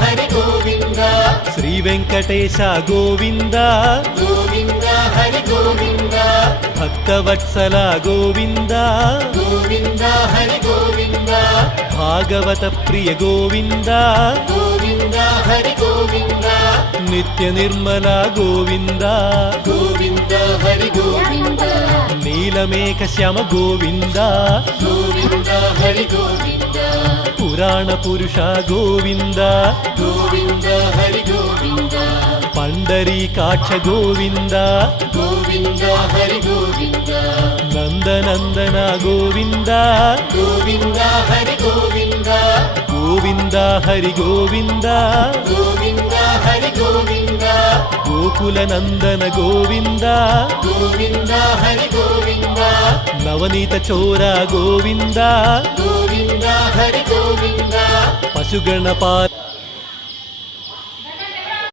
హరి గోవింద శ్రీ వెంకటేశ గోవింద గోవింద హరి గోవింద భక్తవత్సల గోవింద గోవింద హరి గోవింద భాగవత ప్రియ గోవింద గోవింద హరి గోవింద నిత్య నిర్మల గోవింద గోవింద హరి గోవింద నీలమేఘ శ్యామ గోవింద గోవింద హరి గోవింద పురాణ పురుష గోవింద గోవింద హరి గోవింద పండరీకాక్ష గోవింద గోవింద హరి గోవింద నందనందన గోవింద గోవింద హరి గోవింద గోవింద హరి గోవింద గోవింద హరి గోవింద గోకుల నందన గోవింద గోవింద హరి గోవింద నవనీత చోర గోవింద గోవింద హరి గోవింద పశుగణపాల